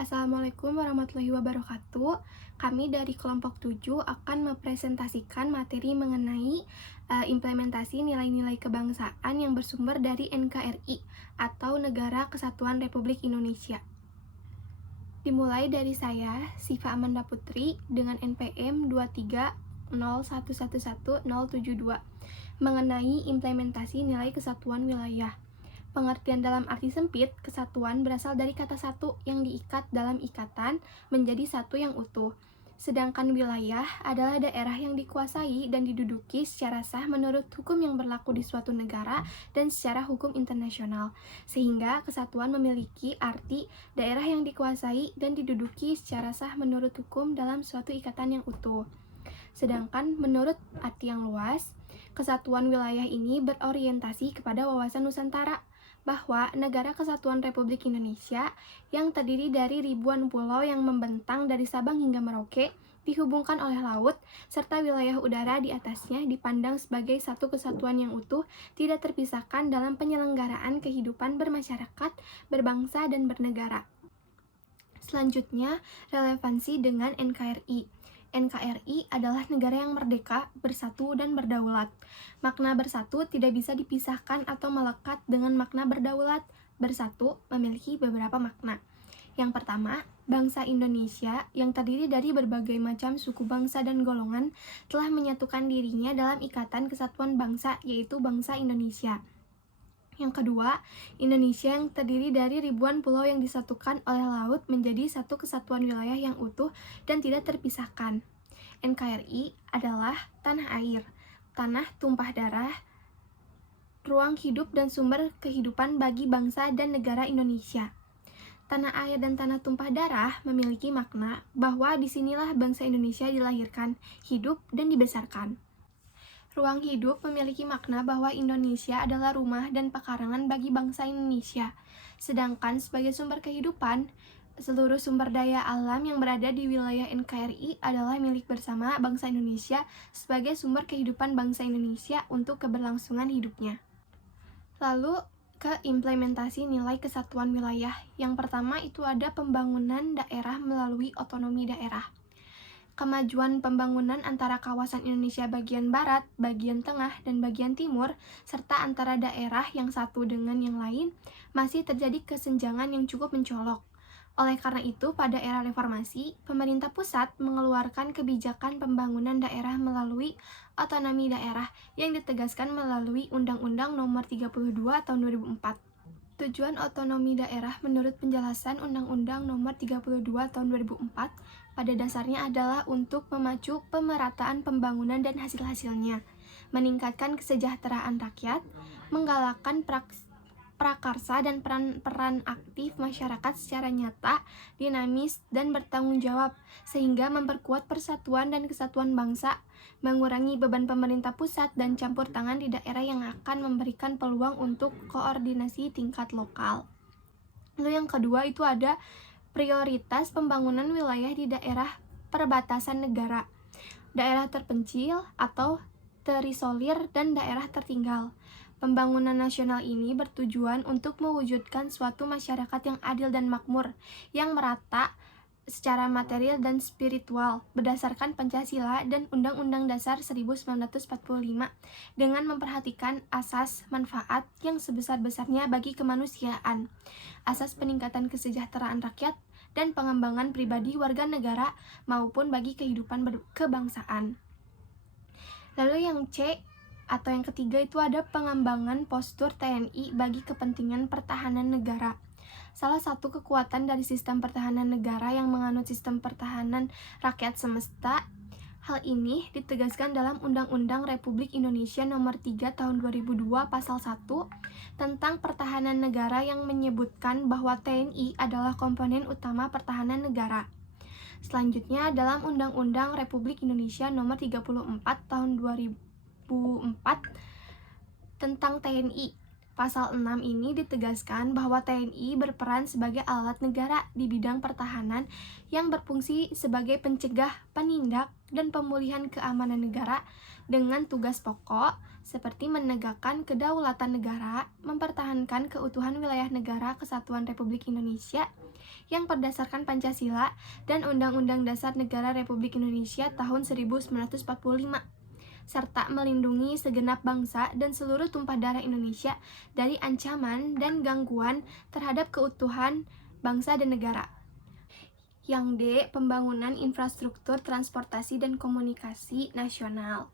Assalamualaikum warahmatullahi wabarakatuh. Kami dari kelompok 7 akan mempresentasikan materi mengenai implementasi nilai-nilai kebangsaan yang bersumber dari NKRI atau Negara Kesatuan Republik Indonesia. Dimulai dari saya, Siva Amanda Putri dengan NPM 2301111072 mengenai implementasi nilai kesatuan wilayah. Pengertian dalam arti sempit, kesatuan berasal dari kata satu yang diikat dalam ikatan menjadi satu yang utuh. Sedangkan wilayah adalah daerah yang dikuasai dan diduduki secara sah menurut hukum yang berlaku di suatu negara dan secara hukum internasional. Sehingga kesatuan memiliki arti daerah yang dikuasai dan diduduki secara sah menurut hukum dalam suatu ikatan yang utuh. Sedangkan menurut arti yang luas, kesatuan wilayah ini berorientasi kepada wawasan Nusantara, bahwa Negara Kesatuan Republik Indonesia yang terdiri dari ribuan pulau yang membentang dari Sabang hingga Merauke dihubungkan oleh laut, serta wilayah udara di atasnya dipandang sebagai satu kesatuan yang utuh, tidak terpisahkan dalam penyelenggaraan kehidupan bermasyarakat, berbangsa, dan bernegara. Selanjutnya, relevansi dengan NKRI. NKRI adalah negara yang merdeka, bersatu, dan berdaulat. Makna bersatu tidak bisa dipisahkan atau melekat dengan makna berdaulat. Bersatu memiliki beberapa makna. Yang pertama, bangsa Indonesia yang terdiri dari berbagai macam suku bangsa dan golongan telah menyatukan dirinya dalam ikatan kesatuan bangsa, yaitu bangsa Indonesia. Yang kedua, Indonesia yang terdiri dari ribuan pulau yang disatukan oleh laut menjadi satu kesatuan wilayah yang utuh dan tidak terpisahkan. NKRI adalah tanah air, tanah tumpah darah, ruang hidup dan sumber kehidupan bagi bangsa dan negara Indonesia. Tanah air dan tanah tumpah darah memiliki makna bahwa disinilah bangsa Indonesia dilahirkan, hidup, dan dibesarkan. Ruang hidup memiliki makna bahwa Indonesia adalah rumah dan pekarangan bagi bangsa Indonesia. Sedangkan sebagai sumber kehidupan, seluruh sumber daya alam yang berada di wilayah NKRI adalah milik bersama bangsa Indonesia sebagai sumber kehidupan bangsa Indonesia untuk keberlangsungan hidupnya. Lalu ke implementasi nilai kesatuan wilayah. Yang pertama itu ada pembangunan daerah melalui otonomi daerah. Kemajuan pembangunan antara kawasan Indonesia bagian barat, bagian tengah, dan bagian timur, serta antara daerah yang satu dengan yang lain, masih terjadi kesenjangan yang cukup mencolok. Oleh karena itu, pada era reformasi, pemerintah pusat mengeluarkan kebijakan pembangunan daerah melalui otonomi daerah yang ditegaskan melalui Undang-Undang Nomor 32 Tahun 2004. Tujuan otonomi daerah menurut penjelasan Undang-Undang Nomor 32 Tahun 2004 pada dasarnya adalah untuk memacu pemerataan pembangunan dan hasil-hasilnya, meningkatkan kesejahteraan rakyat, menggalakkan prakarsa dan peran aktif masyarakat secara nyata, dinamis, dan bertanggung jawab, sehingga memperkuat persatuan dan kesatuan bangsa, mengurangi beban pemerintah pusat dan campur tangan di daerah yang akan memberikan peluang untuk koordinasi tingkat lokal. Lalu yang kedua itu ada prioritas pembangunan wilayah di daerah perbatasan negara, daerah terpencil atau terisolir, dan daerah tertinggal. Pembangunan nasional ini bertujuan untuk mewujudkan suatu masyarakat yang adil dan makmur, yang merata secara material dan spiritual berdasarkan Pancasila dan Undang-Undang Dasar 1945 dengan memperhatikan asas manfaat yang sebesar-besarnya bagi kemanusiaan, asas peningkatan kesejahteraan rakyat, dan pengembangan pribadi warga negara maupun bagi kehidupan kebangsaan. Lalu yang C atau yang ketiga itu ada pengembangan postur TNI bagi kepentingan pertahanan negara. Salah satu kekuatan dari sistem pertahanan negara yang menganut sistem pertahanan rakyat semesta. Hal ini ditegaskan dalam Undang-Undang Republik Indonesia Nomor 3 Tahun 2002 Pasal 1 tentang pertahanan negara yang menyebutkan bahwa TNI adalah komponen utama pertahanan negara. Selanjutnya dalam Undang-Undang Republik Indonesia Nomor 34 Tahun 2004 tentang TNI. Pasal 6 ini ditegaskan bahwa TNI berperan sebagai alat negara di bidang pertahanan yang berfungsi sebagai pencegah, penindak, dan pemulihan keamanan negara dengan tugas pokok seperti menegakkan kedaulatan negara, mempertahankan keutuhan wilayah negara Kesatuan Republik Indonesia yang berdasarkan Pancasila dan Undang-Undang Dasar Negara Republik Indonesia tahun 1945, serta melindungi segenap bangsa dan seluruh tumpah darah Indonesia dari ancaman dan gangguan terhadap keutuhan bangsa dan negara. Yang D. Pembangunan infrastruktur transportasi dan komunikasi nasional.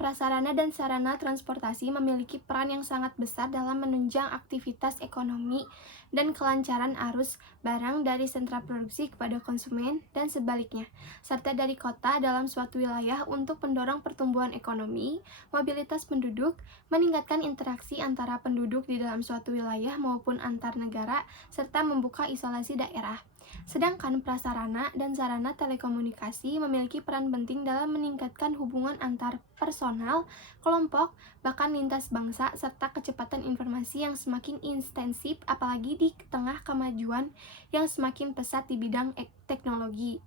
Prasarana dan sarana transportasi memiliki peran yang sangat besar dalam menunjang aktivitas ekonomi dan kelancaran arus barang dari sentra produksi kepada konsumen dan sebaliknya, serta dari kota dalam suatu wilayah untuk mendorong pertumbuhan ekonomi, mobilitas penduduk, meningkatkan interaksi antara penduduk di dalam suatu wilayah maupun antar negara, serta membuka isolasi daerah. Sedangkan prasarana dan sarana telekomunikasi memiliki peran penting dalam meningkatkan hubungan antar personal, kelompok, bahkan lintas bangsa, serta kecepatan informasi yang semakin intensif apalagi di tengah kemajuan yang semakin pesat di bidang teknologi.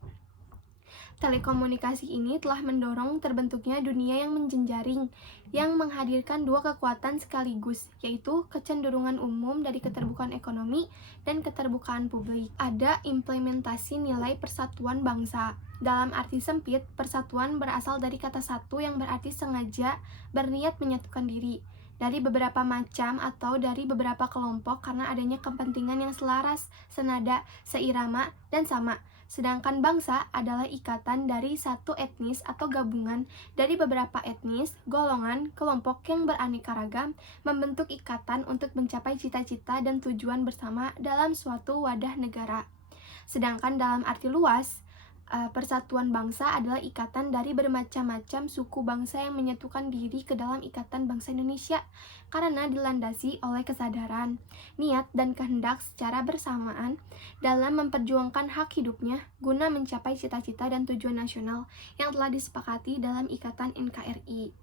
Telekomunikasi ini telah mendorong terbentuknya dunia yang menjenjaring, yang menghadirkan dua kekuatan sekaligus, yaitu kecenderungan umum dari keterbukaan ekonomi dan keterbukaan publik. Ada implementasi nilai persatuan bangsa. Dalam arti sempit, persatuan berasal dari kata satu yang berarti sengaja berniat menyatukan diri dari beberapa macam atau dari beberapa kelompok karena adanya kepentingan yang selaras, senada, seirama, dan sama. Sedangkan bangsa adalah ikatan dari satu etnis atau gabungan dari beberapa etnis, golongan, kelompok yang beraneka ragam, membentuk ikatan untuk mencapai cita-cita dan tujuan bersama dalam suatu wadah negara. Sedangkan dalam arti luas, persatuan bangsa adalah ikatan dari bermacam-macam suku bangsa yang menyatukan diri ke dalam ikatan bangsa Indonesia karena dilandasi oleh kesadaran, niat, dan kehendak secara bersamaan dalam memperjuangkan hak hidupnya guna mencapai cita-cita dan tujuan nasional yang telah disepakati dalam ikatan NKRI.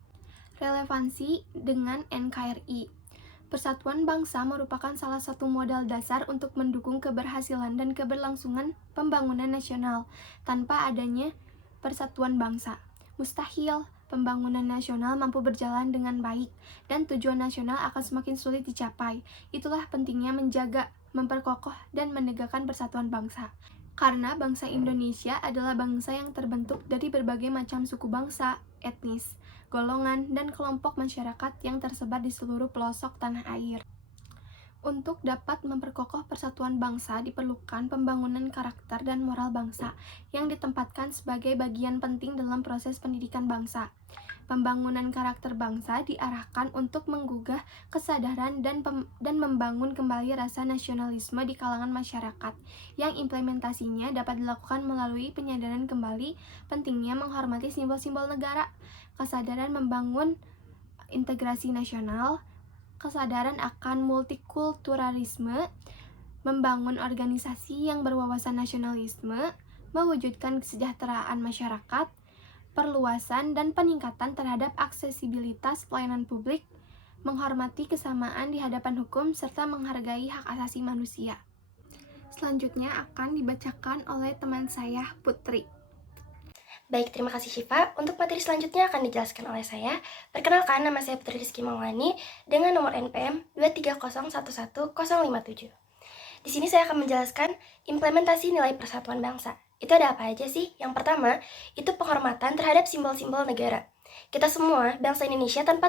Relevansi dengan NKRI. Persatuan bangsa merupakan salah satu modal dasar untuk mendukung keberhasilan dan keberlangsungan pembangunan nasional. Tanpa adanya persatuan bangsa, mustahil pembangunan nasional mampu berjalan dengan baik dan tujuan nasional akan semakin sulit dicapai. Itulah pentingnya menjaga, memperkokoh, dan menegakkan persatuan bangsa. Karena bangsa Indonesia adalah bangsa yang terbentuk dari berbagai macam suku bangsa, etnis, golongan, dan kelompok masyarakat yang tersebar di seluruh pelosok tanah air. Untuk dapat memperkokoh persatuan bangsa diperlukan pembangunan karakter dan moral bangsa yang ditempatkan sebagai bagian penting dalam proses pendidikan bangsa. Pembangunan karakter bangsa diarahkan untuk menggugah kesadaran dan membangun kembali rasa nasionalisme di kalangan masyarakat, yang implementasinya dapat dilakukan melalui penyadaran kembali pentingnya menghormati simbol-simbol negara, kesadaran membangun integrasi nasional, kesadaran akan multikulturalisme, membangun organisasi yang berwawasan nasionalisme, mewujudkan kesejahteraan masyarakat, perluasan dan peningkatan terhadap aksesibilitas pelayanan publik, menghormati kesamaan di hadapan hukum, serta menghargai hak asasi manusia. Selanjutnya akan dibacakan oleh teman saya, Putri. Baik, terima kasih Syifa. Untuk materi selanjutnya akan dijelaskan oleh saya. Perkenalkan, nama saya Putri Rizky Maulani dengan nomor NPM 230111057. Di sini saya akan menjelaskan implementasi nilai persatuan bangsa. Itu ada apa aja sih? Yang pertama, itu penghormatan terhadap simbol-simbol negara. Kita semua, bangsa Indonesia tanpa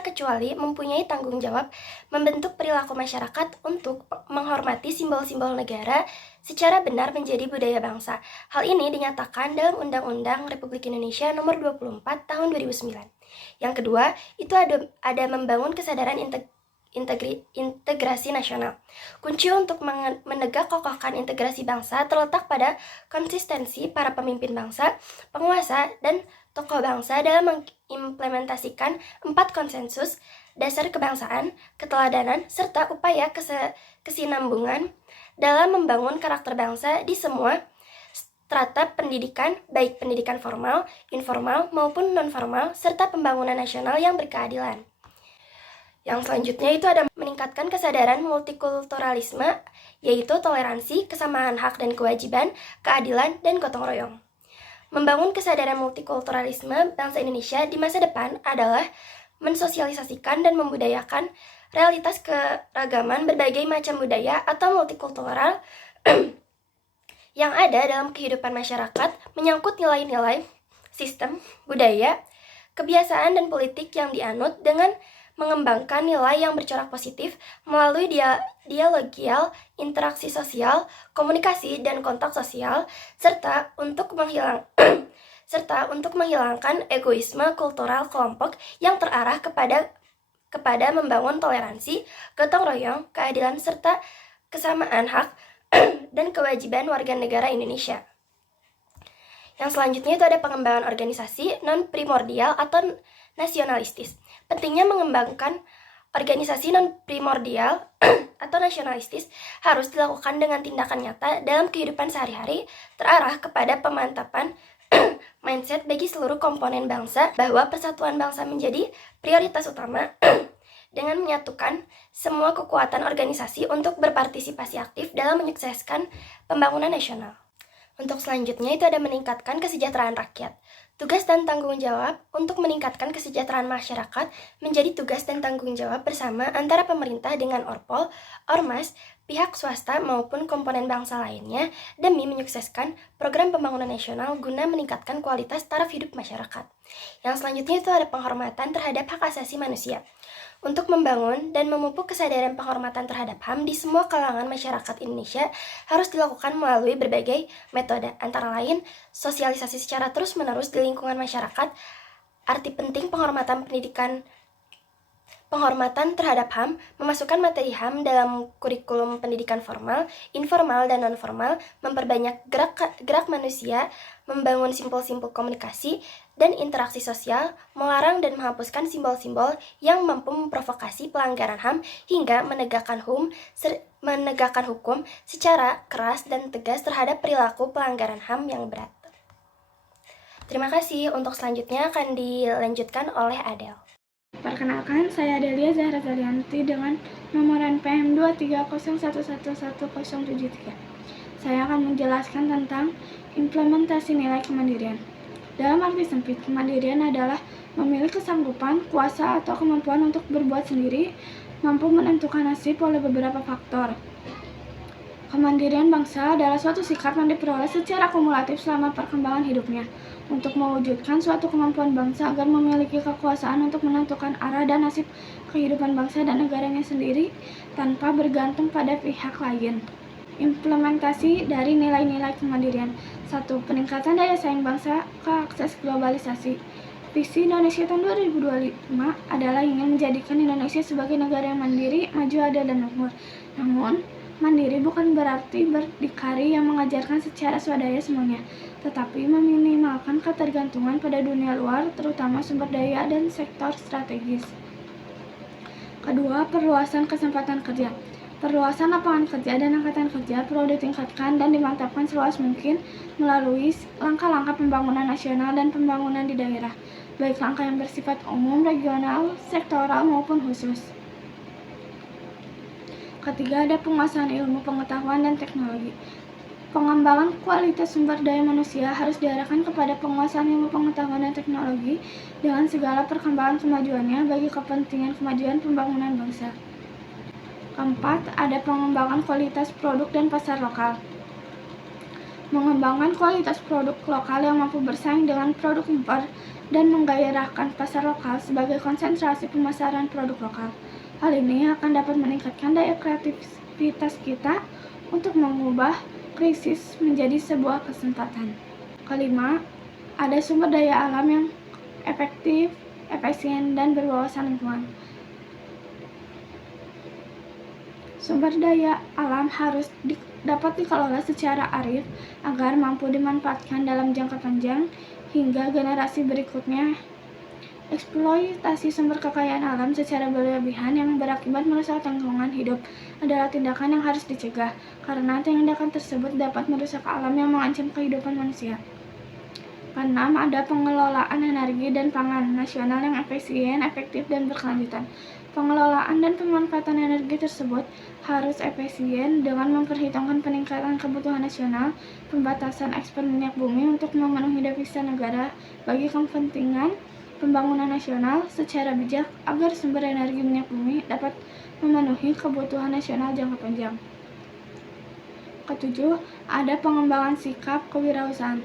kecuali mempunyai tanggung jawab membentuk perilaku masyarakat untuk menghormati simbol-simbol negara secara benar menjadi budaya bangsa. Hal ini dinyatakan dalam Undang-Undang Republik Indonesia Nomor 24 Tahun 2009. Yang kedua, itu ada membangun kesadaran integrasi nasional. Kunci untuk menegakkokohkan integrasi bangsa terletak pada konsistensi para pemimpin bangsa, penguasa, dan tokoh bangsa dalam mengimplementasikan 4 konsensus dasar kebangsaan, keteladanan, serta upaya kesinambungan dalam membangun karakter bangsa di semua strata pendidikan, baik pendidikan formal, informal, maupun non-formal, serta pembangunan nasional yang berkeadilan. Yang selanjutnya itu ada meningkatkan kesadaran multikulturalisme, yaitu toleransi, kesamaan hak dan kewajiban, keadilan, dan gotong royong. Membangun kesadaran multikulturalisme bangsa Indonesia di masa depan adalah mensosialisasikan dan membudayakan realitas keragaman berbagai macam budaya atau multikultural yang ada dalam kehidupan masyarakat menyangkut nilai-nilai, sistem, budaya, kebiasaan dan politik yang dianut dengan mengembangkan nilai yang bercorak positif melalui dialogial, interaksi sosial, komunikasi dan kontak sosial, serta untuk menghilangkan egoisme kultural kelompok yang terarah kepada membangun toleransi, gotong royong, keadilan serta kesamaan hak dan kewajiban warga negara Indonesia. Yang selanjutnya itu ada pengembangan organisasi non-primordial atau nasionalistis. Pentingnya mengembangkan organisasi non-primordial atau nasionalistis harus dilakukan dengan tindakan nyata dalam kehidupan sehari-hari, terarah kepada pemantapan mindset bagi seluruh komponen bangsa bahwa persatuan bangsa menjadi prioritas utama dengan menyatukan semua kekuatan organisasi untuk berpartisipasi aktif dalam menyukseskan pembangunan nasional. Untuk selanjutnya itu ada meningkatkan kesejahteraan rakyat. Tugas dan tanggung jawab untuk meningkatkan kesejahteraan masyarakat menjadi tugas dan tanggung jawab bersama antara pemerintah dengan Orpol, Ormas, pihak swasta maupun komponen bangsa lainnya demi menyukseskan program pembangunan nasional guna meningkatkan kualitas taraf hidup masyarakat. Yang selanjutnya itu ada penghormatan terhadap hak asasi manusia. Untuk membangun dan memupuk kesadaran penghormatan terhadap HAM di semua kalangan masyarakat Indonesia harus dilakukan melalui berbagai metode, antara lain sosialisasi secara terus-menerus di lingkungan masyarakat, arti penting penghormatan terhadap HAM, memasukkan materi HAM dalam kurikulum pendidikan formal, informal, dan non-formal, memperbanyak gerak manusia, membangun simpul-simpul komunikasi dan interaksi sosial, melarang dan menghapuskan simbol-simbol yang mampu memprovokasi pelanggaran HAM, hingga menegakkan hukum secara keras dan tegas terhadap perilaku pelanggaran HAM yang berat. Terima kasih. Untuk selanjutnya akan dilanjutkan oleh Adel. Perkenalkan, saya Adelia Zahra Zalianti dengan nomor NPM 230111173. Saya akan menjelaskan tentang implementasi nilai kemandirian. Dalam arti sempit, kemandirian adalah memiliki kesanggupan, kuasa, atau kemampuan untuk berbuat sendiri, mampu menentukan nasib oleh beberapa faktor. Kemandirian bangsa adalah suatu sikap yang diperoleh secara kumulatif selama perkembangan hidupnya untuk mewujudkan suatu kemampuan bangsa agar memiliki kekuasaan untuk menentukan arah dan nasib kehidupan bangsa dan negaranya sendiri tanpa bergantung pada pihak lain. Implementasi dari nilai-nilai kemandirian. 1. Peningkatan daya saing bangsa ke akses globalisasi. Visi Indonesia tahun 2025 adalah ingin menjadikan Indonesia sebagai negara yang mandiri, maju, adil, dan makmur. Namun, mandiri bukan berarti berdikari yang mengajarkan secara swadaya semuanya, tetapi meminimalkan ketergantungan pada dunia luar, terutama sumber daya dan sektor strategis. Kedua, perluasan kesempatan kerja. Perluasan lapangan kerja dan angkatan kerja perlu ditingkatkan dan dimantapkan seluas mungkin melalui langkah-langkah pembangunan nasional dan pembangunan di daerah, baik langkah yang bersifat umum, regional, sektoral, maupun khusus. Ketiga, ada penguasaan ilmu pengetahuan dan teknologi. Pengembangan kualitas sumber daya manusia harus diarahkan kepada penguasaan ilmu pengetahuan dan teknologi dengan segala perkembangan kemajuannya bagi kepentingan kemajuan pembangunan bangsa. Keempat, ada pengembangan kualitas produk dan pasar lokal. Mengembangkan kualitas produk lokal yang mampu bersaing dengan produk impor dan menggairahkan pasar lokal sebagai konsentrasi pemasaran produk lokal. Hal ini akan dapat meningkatkan daya kreativitas kita untuk mengubah krisis menjadi sebuah kesempatan. Kelima, ada sumber daya alam yang efektif, efisien, dan berwawasan lingkungan. Sumber daya alam harus dapat dikelola secara arif agar mampu dimanfaatkan dalam jangka panjang hingga generasi berikutnya. Eksploitasi sumber kekayaan alam secara berlebihan yang berakibat merusak lingkungan hidup adalah tindakan yang harus dicegah, karena tindakan tersebut dapat merusak alam yang mengancam kehidupan manusia. Keenam, ada pengelolaan energi dan pangan nasional yang efisien, efektif, dan berkelanjutan. Pengelolaan dan pemanfaatan energi tersebut harus efisien dengan memperhitungkan peningkatan kebutuhan nasional, pembatasan ekspor minyak bumi untuk memenuhi devisa negara bagi kepentingan pembangunan nasional secara bijak agar sumber energi minyak bumi dapat memenuhi kebutuhan nasional jangka panjang. ketujuh ada pengembangan sikap kewirausahaan.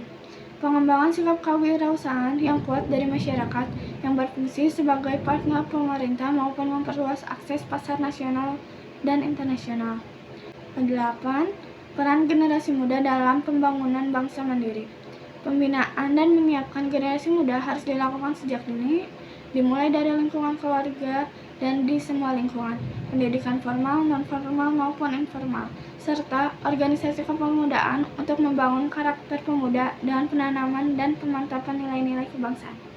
Pengembangan sikap kewirausahaan yang kuat dari masyarakat yang berfungsi sebagai partner pemerintah maupun memperluas akses pasar nasional dan internasional. Kedelapan, peran generasi muda dalam pembangunan bangsa mandiri. Pembinaan dan menyiapkan generasi muda harus dilakukan sejak dini, dimulai dari lingkungan keluarga dan di semua lingkungan, pendidikan formal, non-formal maupun informal, serta organisasi kepemudaan untuk membangun karakter pemuda dengan penanaman dan pemantapan nilai-nilai kebangsaan.